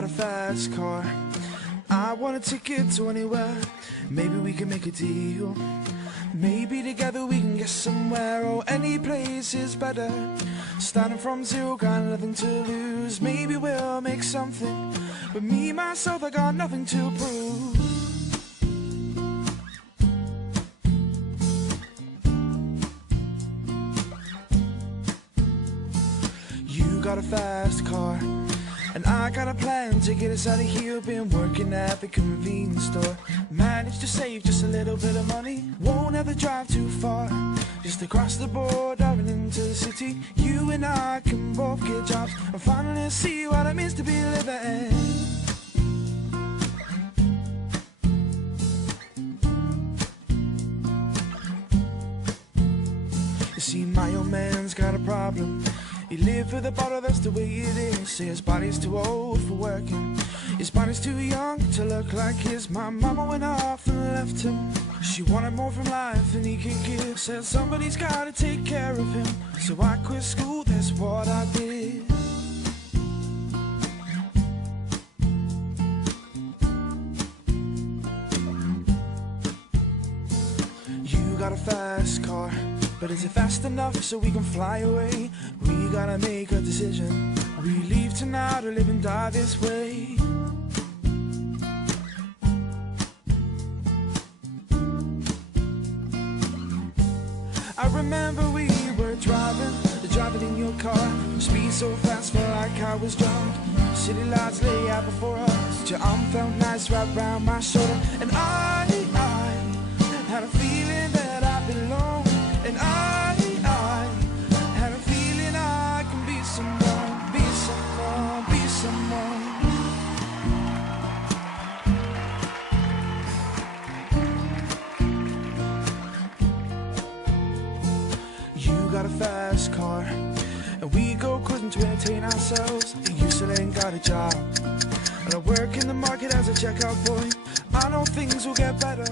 got a fast car, I want a ticket to anywhere. Maybe we can make a deal. Maybe together we can get somewhere. Oh, any place is better. Starting from zero, got nothing to lose. Maybe we'll make something. But me, myself, I got nothing to prove. You got a fast car, and I got a plan to get us out of here. Been working at the convenience store. Managed to save just a little bit of money. Won't have to drive too far. Just across the border and into the city. You and I can both get jobs and finally see what it means to be living. You see, my old man's got a problem. He live for the bottle, that's the way it is. Say his body's too old for working. His body's too young to look like his. My mama went off and left him. She wanted more from life than he could give. Said somebody's gotta take care of him. So I quit school, that's what I did. You got a fast car, but is it fast enough so we can fly away? We gotta make a decision. We leave tonight or live and die this way. I remember we were driving in your car. Speed so fast, felt like I was drunk. City lights lay out before us. Your arm felt nice wrapped around my shoulder. And I had a feeling that I belong. And I had a feeling I can be someone, be someone, be someone. You got a fast car, and we go cruising to entertain ourselves. You still ain't got a job, and I work in the market as a checkout boy. I know things will get better.